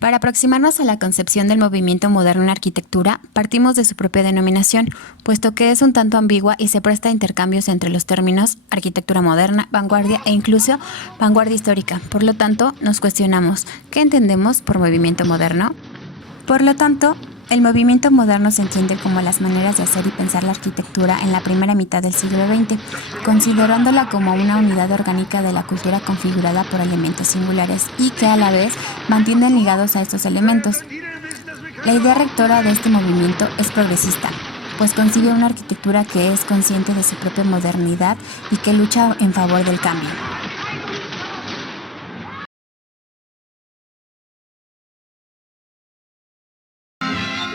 Para aproximarnos a la concepción del movimiento moderno en arquitectura, partimos de su propia denominación, puesto que es un tanto ambigua y se presta a intercambios entre los términos arquitectura moderna, vanguardia e incluso vanguardia histórica. Por lo tanto, nos cuestionamos, ¿qué entendemos por movimiento moderno? Por lo tanto, el movimiento moderno se entiende como las maneras de hacer y pensar la arquitectura en la primera mitad del siglo XX, considerándola como una unidad orgánica de la cultura configurada por elementos singulares y que a la vez mantienen ligados a estos elementos. La idea rectora de este movimiento es progresista, pues concibe una arquitectura que es consciente de su propia modernidad y que lucha en favor del cambio.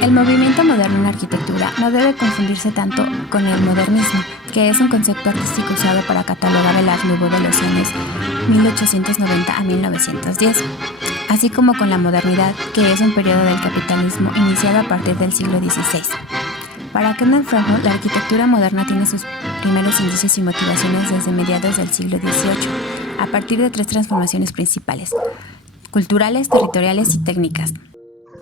El movimiento moderno en arquitectura no debe confundirse tanto con el modernismo, que es un concepto artístico usado para catalogar el Art Nouveau de los años 1890 a 1910, así como con la modernidad, que es un periodo del capitalismo iniciado a partir del siglo XVI. Para Kenneth Fromm, la arquitectura moderna tiene sus primeros indicios y motivaciones desde mediados del siglo XVIII, a partir de tres transformaciones principales: culturales, territoriales y técnicas.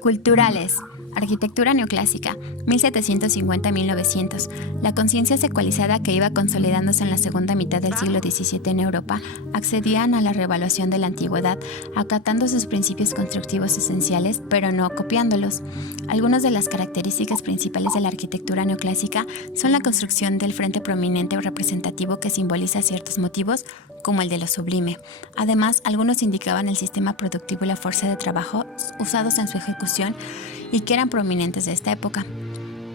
Culturales. Arquitectura neoclásica, 1750-1900. La conciencia secualizada que iba consolidándose en la segunda mitad del siglo XVII en Europa accedían a la reevaluación de la antigüedad, acatando sus principios constructivos esenciales, pero no copiándolos. Algunas de las características principales de la arquitectura neoclásica son la construcción del frente prominente o representativo que simboliza ciertos motivos, como el de lo sublime. Además, algunos indicaban el sistema productivo y la fuerza de trabajo usados en su ejecución y que eran prominentes de esta época.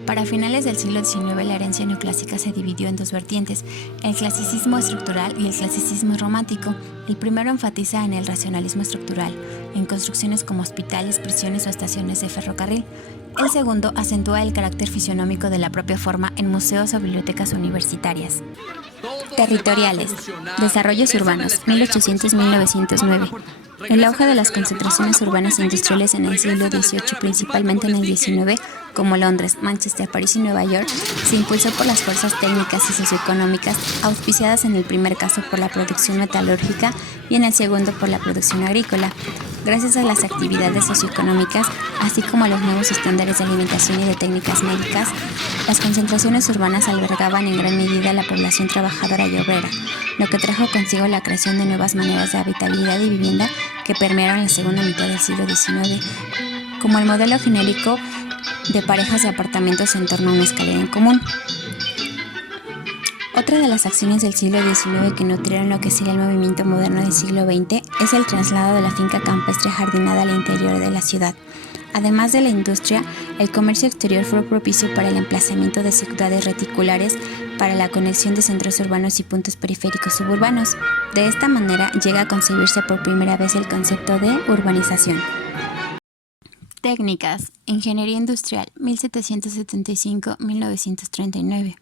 Para finales del siglo XIX, la herencia neoclásica se dividió en dos vertientes: el clasicismo estructural y el clasicismo romántico. El primero enfatiza en el racionalismo estructural, en construcciones como hospitales, prisiones o estaciones de ferrocarril. El segundo acentúa el carácter fisionómico de la propia forma en museos o bibliotecas universitarias. Territoriales. Desarrollos urbanos, 1800-1909. El auge de las concentraciones urbanas e industriales en el siglo XVIII, principalmente en el XIX, como Londres, Manchester, París y Nueva York, se impulsó por las fuerzas técnicas y socioeconómicas, auspiciadas en el primer caso por la producción metalúrgica y en el segundo por la producción agrícola. Gracias a las actividades socioeconómicas, así como a los nuevos estándares de alimentación y de técnicas médicas, las concentraciones urbanas albergaban en gran medida a la población trabajadora y obrera, lo que trajo consigo la creación de nuevas maneras de habitabilidad y vivienda que permearon la segunda mitad del siglo XIX, como el modelo genérico de parejas de apartamentos en torno a una escalera en común. Otra de las acciones del siglo XIX que nutrieron lo que sería el movimiento moderno del siglo XX es el traslado de la finca campestre jardinada al interior de la ciudad. Además de la industria, el comercio exterior fue propicio para el emplazamiento de ciudades reticulares para la conexión de centros urbanos y puntos periféricos suburbanos. De esta manera llega a concebirse por primera vez el concepto de urbanización. Técnicas. Ingeniería industrial, 1775-1939.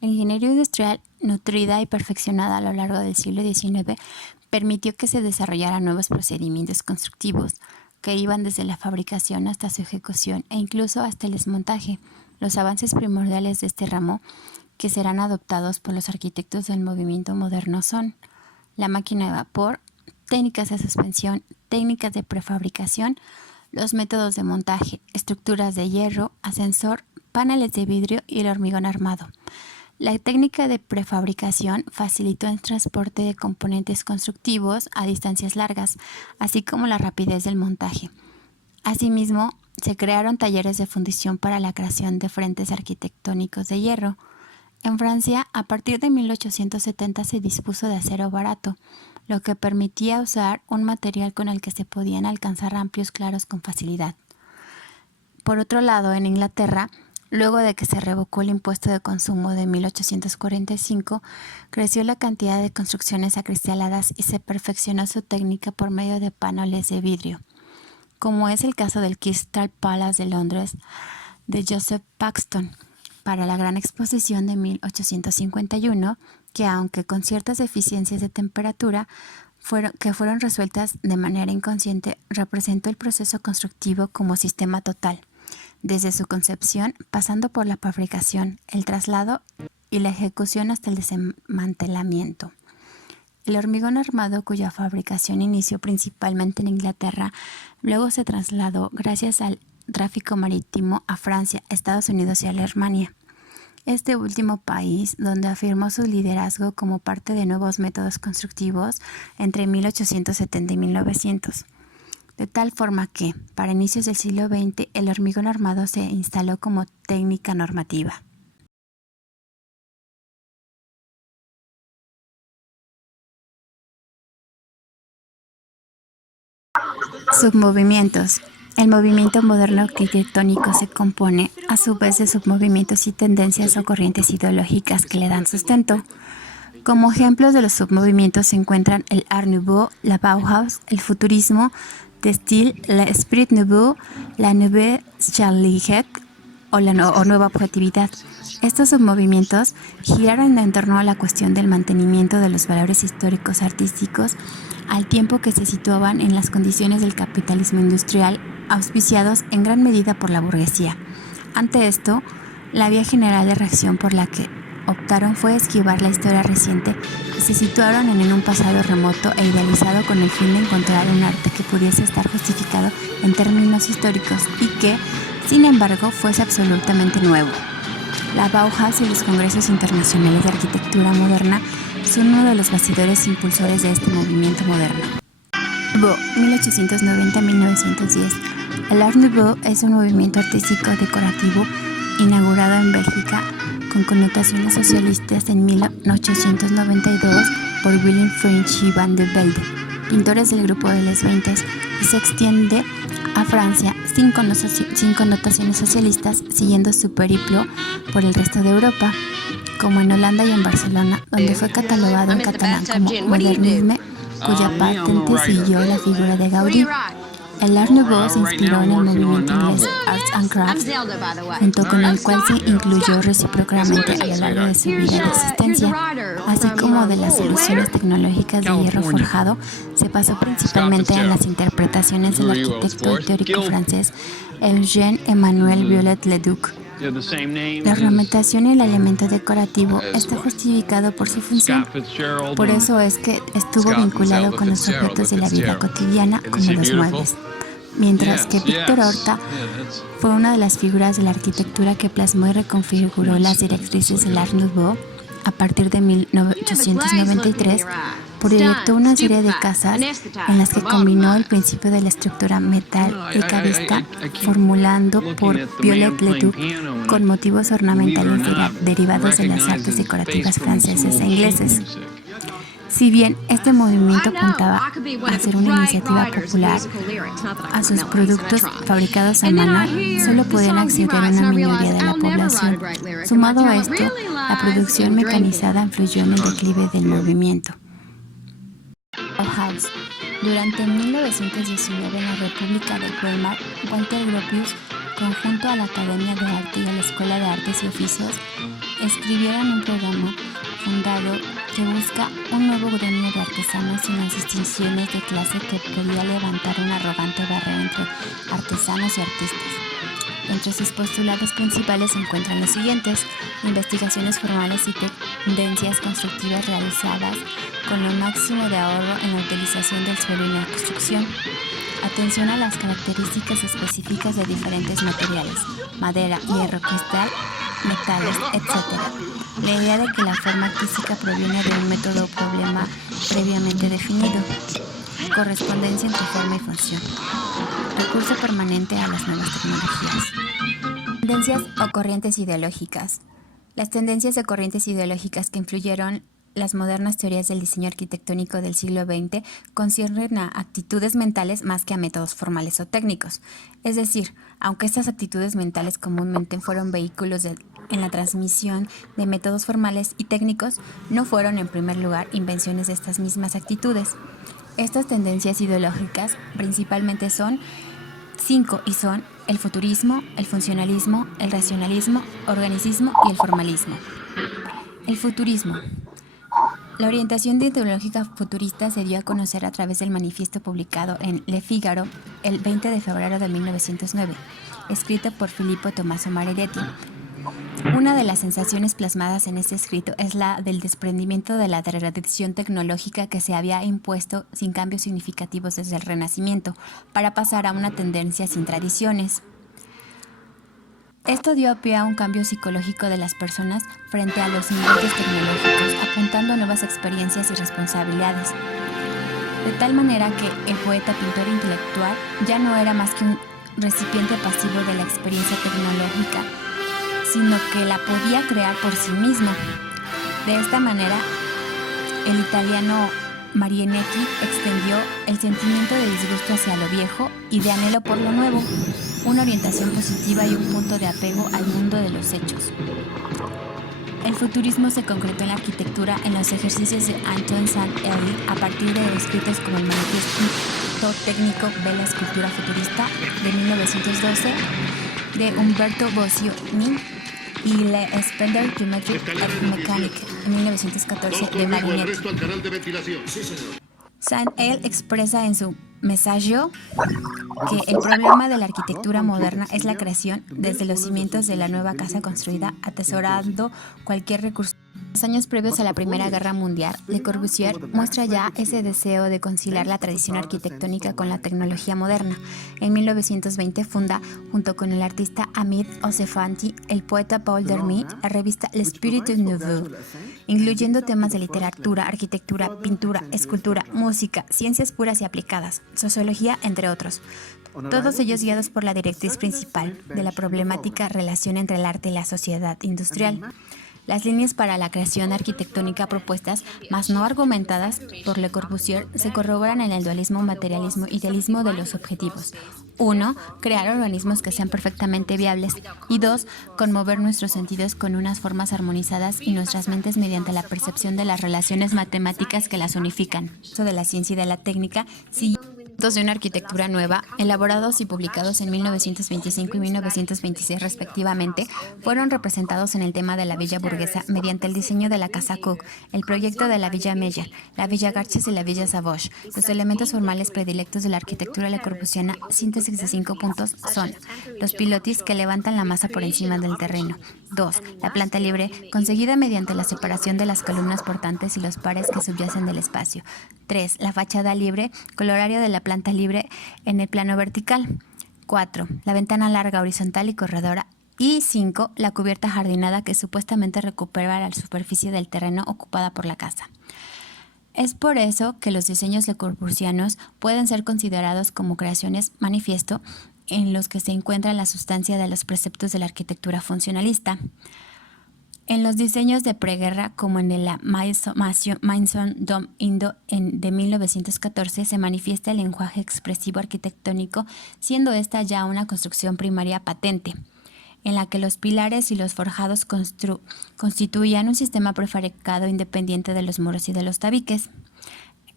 La ingeniería industrial, nutrida y perfeccionada a lo largo del siglo XIX, permitió que se desarrollaran nuevos procedimientos constructivos que iban desde la fabricación hasta su ejecución e incluso hasta el desmontaje. Los avances primordiales de este ramo que serán adoptados por los arquitectos del movimiento moderno son la máquina de vapor, técnicas de suspensión, técnicas de prefabricación, los métodos de montaje, estructuras de hierro, ascensor, paneles de vidrio y el hormigón armado. La técnica de prefabricación facilitó el transporte de componentes constructivos a distancias largas, así como la rapidez del montaje. Asimismo, se crearon talleres de fundición para la creación de frentes arquitectónicos de hierro. En Francia, a partir de 1870 se dispuso de acero barato, lo que permitía usar un material con el que se podían alcanzar amplios claros con facilidad. Por otro lado, en Inglaterra, luego de que se revocó el impuesto de consumo de 1845, creció la cantidad de construcciones acristaladas y se perfeccionó su técnica por medio de paneles de vidrio, como es el caso del Crystal Palace de Londres de Joseph Paxton para la Gran Exposición de 1851, que aunque con ciertas deficiencias de temperatura, que fueron resueltas de manera inconsciente, representó el proceso constructivo como sistema total, desde su concepción, pasando por la fabricación, el traslado y la ejecución hasta el desmantelamiento. El hormigón armado, cuya fabricación inició principalmente en Inglaterra, luego se trasladó gracias al tráfico marítimo a Francia, Estados Unidos y Alemania. Este último país, donde afirmó su liderazgo como parte de nuevos métodos constructivos entre 1870 y 1900. De tal forma que, para inicios del siglo XX, el hormigón armado se instaló como técnica normativa. Submovimientos. El movimiento moderno arquitectónico se compone, a su vez, de submovimientos y tendencias o corrientes ideológicas que le dan sustento. Como ejemplos de los submovimientos se encuentran el Art Nouveau, la Bauhaus, el futurismo de Style, la Esprit Nouveau, la Nouvelle Charliette o nueva objetividad. Estos submovimientos giraron en torno a la cuestión del mantenimiento de los valores históricos artísticos, al tiempo que se situaban en las condiciones del capitalismo industrial, auspiciados en gran medida por la burguesía. Ante esto, la vía general de reacción por la que optaron fue esquivar la historia reciente y se situaron en un pasado remoto e idealizado con el fin de encontrar un arte que pudiese estar justificado en términos históricos y que, sin embargo, fuese absolutamente nuevo. La Bauhaus y los congresos internacionales de arquitectura moderna son uno de los bastidores impulsores de este movimiento moderno. Nouveau, 1890-1910. El Art Nouveau es un movimiento artístico decorativo inaugurado en Bélgica con connotaciones socialistas en 1892 por Willem Frege y Van de Velde, pintores del grupo de Les 20, y se extiende a Francia sin connotaciones socialistas, siguiendo su periplo por el resto de Europa, como en Holanda y en Barcelona, donde fue catalogado en catalán como modernisme, cuya patente siguió la figura de Gaudí. El Art Nouveau se inspiró en el movimiento inglés Arts and Crafts, junto con el cual se incluyó recíprocamente a lo largo de su vida de existencia, así como de las soluciones tecnológicas de hierro forjado. Se basó principalmente en las interpretaciones del arquitecto y teórico francés Eugène-Emmanuel Viollet-le-Duc. La ornamentación y el elemento decorativo está justificado por su función. Por eso es que estuvo vinculado con los objetos de la vida cotidiana, como los muebles. Mientras que Victor Horta fue una de las figuras de la arquitectura que plasmó y reconfiguró las directrices del Art Nouveau. A partir de 1893, proyectó una serie de casas en las que combinó el principio de la estructura metálica formulando por Viollet-le-Duc con motivos ornamentales derivados de las artes decorativas francesas e ingleses. Si bien este movimiento apuntaba a ser una iniciativa popular, a sus productos fabricados a mano solo podían acceder a una minoría de la población. Sumado a esto, la producción mecanizada influyó en el declive del movimiento. Bauhaus. Durante 1919, en la República de Weimar, Walter Gropius, conjunto a la Academia de Arte y a la Escuela de Artes y Oficios, escribieron un programa fundado que busca un nuevo gremio de artesanos sin las distinciones de clase que quería levantar una arrogante barrera entre artesanos y artistas. Entre sus postulados principales se encuentran los siguientes: investigaciones formales y tendencias constructivas realizadas con lo máximo de ahorro en la utilización del suelo y la construcción. Atención a las características específicas de diferentes materiales, madera, hierro, cristal, metales, etc. La idea de que la forma artística proviene de un método o problema previamente definido. Correspondencia entre forma y función. Recurso permanente a las nuevas tecnologías. Tendencias o corrientes ideológicas. Las tendencias o corrientes ideológicas que influyeron las modernas teorías del diseño arquitectónico del siglo XX conciernen a actitudes mentales más que a métodos formales o técnicos. Es decir, aunque estas actitudes mentales comúnmente fueron vehículos en la transmisión de métodos formales y técnicos, no fueron en primer lugar invenciones de estas mismas actitudes. Estas tendencias ideológicas principalmente son 5 y son el futurismo, el funcionalismo, el racionalismo, organicismo y el formalismo. El futurismo. La orientación ideológica futurista se dio a conocer a través del manifiesto publicado en Le Figaro el 20 de febrero de 1909, escrito por Filippo Tommaso Marinetti. Una de las sensaciones plasmadas en este escrito es la del desprendimiento de la tradición tecnológica que se había impuesto sin cambios significativos desde el Renacimiento, para pasar a una tendencia sin tradiciones. Esto dio pie a un cambio psicológico de las personas frente a los inventos tecnológicos, apuntando a nuevas experiencias y responsabilidades. De tal manera que el poeta pintor intelectual ya no era más que un recipiente pasivo de la experiencia tecnológica, sino que la podía crear por sí mismo. De esta manera, el italiano Marinetti extendió el sentimiento de disgusto hacia lo viejo y de anhelo por lo nuevo, una orientación positiva y un punto de apego al mundo de los hechos. El futurismo se concretó en la arquitectura en los ejercicios de Antoine Saint-Exupéry a partir de escritos como el Manifiesto Técnico de la Escultura Futurista de 1912 de Umberto Boccioni y Le Splendour Geometrique of Mécanique en 1914 de Marinetti. Saint-El expresa en su Messaggio que el problema de la arquitectura moderna es la creación desde los cimientos de la nueva casa construida, atesorando cualquier recurso. En los años previos a la Primera Guerra Mundial, Le Corbusier muestra ya ese deseo de conciliar la tradición arquitectónica con la tecnología moderna. En 1920 funda, junto con el artista Hamid Osefanti, el poeta Paul Dermy, la revista L'Esprit Nouveau, incluyendo temas de literatura, arquitectura, pintura, escultura, música, ciencias puras y aplicadas, sociología, entre otros. Todos ellos guiados por la directriz principal de la problemática relación entre el arte y la sociedad industrial. Las líneas para la creación arquitectónica propuestas, mas no argumentadas por Le Corbusier, se corroboran en el dualismo materialismo-idealismo de los objetivos. 1. Crear organismos que sean perfectamente viables. Y 2. Conmover nuestros sentidos con unas formas armonizadas y nuestras mentes mediante la percepción de las relaciones matemáticas que las unifican. Eso de la ciencia y de la técnica, de una arquitectura nueva, elaborados y publicados en 1925 y 1926 respectivamente, fueron representados en el tema de la Villa Burguesa mediante el diseño de la Casa Cook, el proyecto de la Villa Meyer, la Villa Garches y la Villa Savoye. Los elementos formales predilectos de la arquitectura lecorbusiana, síntesis de 5 puntos, son los pilotis que levantan la masa por encima del terreno. 2. La planta libre, conseguida mediante la separación de las columnas portantes y los pares que subyacen del espacio. 3. La fachada libre, colorario de la planta libre en el plano vertical. 4. La ventana larga, horizontal y corredora. Y 5. La cubierta jardinada que supuestamente recupera la superficie del terreno ocupada por la casa. Es por eso que los diseños lecorbusianos pueden ser considerados como creaciones manifiesto en los que se encuentra la sustancia de los preceptos de la arquitectura funcionalista. En los diseños de preguerra, como en la Maison d'Homme Indo de 1914, se manifiesta el lenguaje expresivo arquitectónico, siendo esta ya una construcción primaria patente, en la que los pilares y los forjados constituían un sistema prefabricado independiente de los muros y de los tabiques.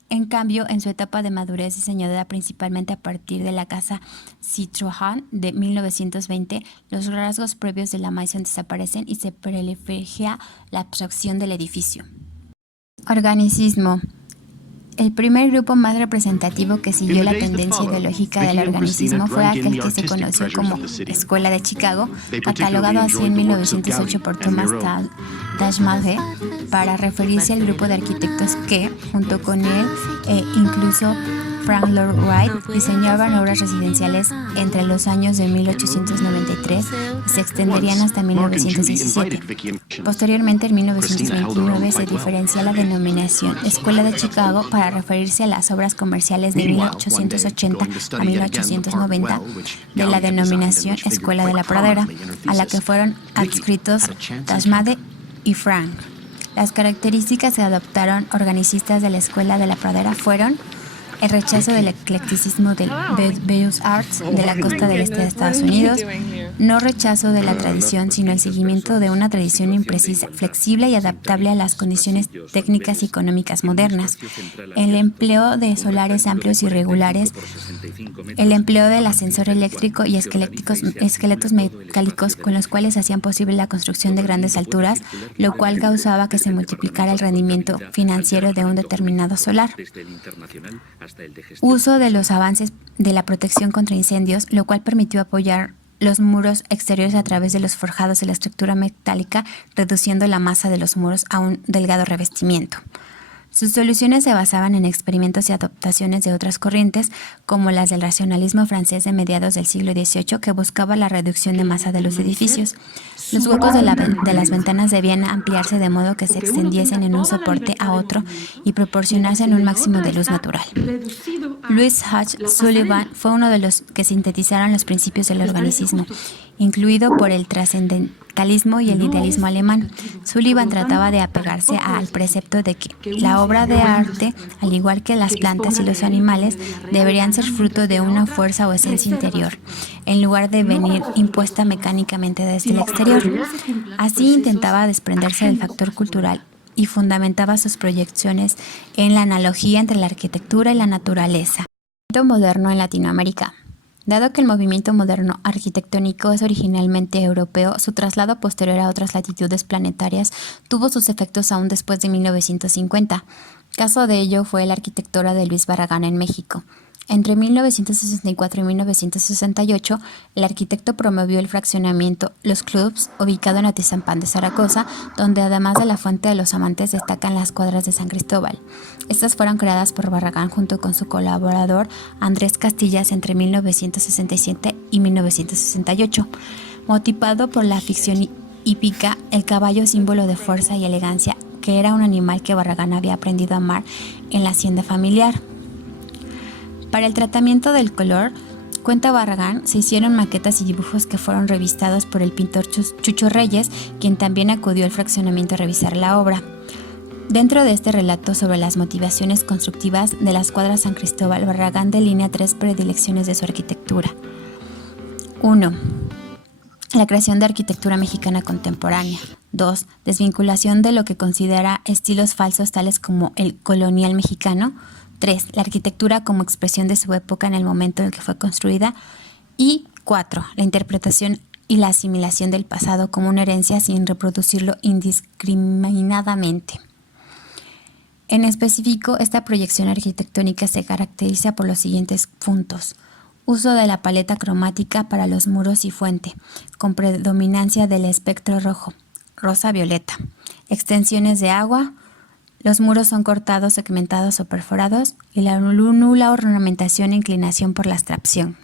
En cambio, en su etapa de madurez diseñadora principalmente a partir de la casa Citroën de 1920, los rasgos previos de la Maison desaparecen y se privilegia la abstracción del edificio. Organicismo. El primer grupo más representativo que siguió la tendencia ideológica del organicismo fue aquel que se conoció como Escuela de Chicago, catalogado así en 1908 por Thomas Thalmann para referirse al grupo de arquitectos que, junto con él e incluso Frank Lloyd Wright, diseñaban obras residenciales entre los años de 1893 y se extenderían hasta 1917. Posteriormente, en 1929, se diferencia la denominación Escuela de Chicago para referirse a las obras comerciales de 1880 a 1890 de la denominación Escuela de la Pradera, a la que fueron adscritos Thalmann y Frank. Las características que adoptaron organicistas de la Escuela de la Pradera fueron el rechazo del eclecticismo del Beaux Arts de la costa del este de Estados Unidos, no rechazo de la tradición, sino el seguimiento de una tradición imprecisa, flexible y adaptable a las condiciones técnicas y económicas modernas, el empleo de solares amplios y regulares, el empleo del ascensor eléctrico y esqueletos metálicos con los cuales hacían posible la construcción de grandes alturas, lo cual causaba que se multiplicara el rendimiento financiero de un determinado solar. Uso de los avances de la protección contra incendios, lo cual permitió apoyar los muros exteriores a través de los forjados de la estructura metálica, reduciendo la masa de los muros a un delgado revestimiento. Sus soluciones se basaban en experimentos y adaptaciones de otras corrientes, como las del racionalismo francés de mediados del siglo XVIII, que buscaba la reducción de masa de los edificios. Los huecos de las ventanas debían ampliarse de modo que se extendiesen en un soporte a otro y proporcionasen un máximo de luz natural. Louis H. Sullivan fue uno de los que sintetizaron los principios del organicismo, incluido por el trascendentalismo y el idealismo alemán. Sullivan trataba de apegarse al precepto de que la obra de arte, al igual que las plantas y los animales, deberían ser fruto de una fuerza o esencia interior, en lugar de venir impuesta mecánicamente desde el exterior. Así intentaba desprenderse del factor cultural y fundamentaba sus proyecciones en la analogía entre la arquitectura y la naturaleza. El movimiento moderno en Latinoamérica. Dado que el movimiento moderno arquitectónico es originalmente europeo, su traslado posterior a otras latitudes planetarias tuvo sus efectos aún después de 1950. Caso de ello fue la arquitectura de Luis Barragán en México. Entre 1964 y 1968, el arquitecto promovió el fraccionamiento Los Clubs, ubicado en Atizapán de Zaragoza, donde además de la Fuente de los Amantes destacan las cuadras de San Cristóbal. Estas fueron creadas por Barragán junto con su colaborador Andrés Castillas entre 1967 y 1968. Motivado por la ficción hípica, el caballo, símbolo de fuerza y elegancia, que era un animal que Barragán había aprendido a amar en la hacienda familiar. Para el tratamiento del color, cuenta Barragán, se hicieron maquetas y dibujos que fueron revistados por el pintor Chucho Reyes, quien también acudió al fraccionamiento a revisar la obra. Dentro de este relato sobre las motivaciones constructivas de las cuadras San Cristóbal, Barragán delinea 3 predilecciones de su arquitectura. 1. La creación de arquitectura mexicana contemporánea. 2. Desvinculación de lo que considera estilos falsos tales como el colonial mexicano. 3. La arquitectura como expresión de su época en el momento en el que fue construida. Y 4. La interpretación y la asimilación del pasado como una herencia sin reproducirlo indiscriminadamente. En específico, esta proyección arquitectónica se caracteriza por los siguientes puntos. Uso de la paleta cromática para los muros y fuente, con predominancia del espectro rojo, rosa-violeta. Extensiones de agua. Los muros son cortados, segmentados o perforados y la nula ornamentación e inclinación por la abstracción.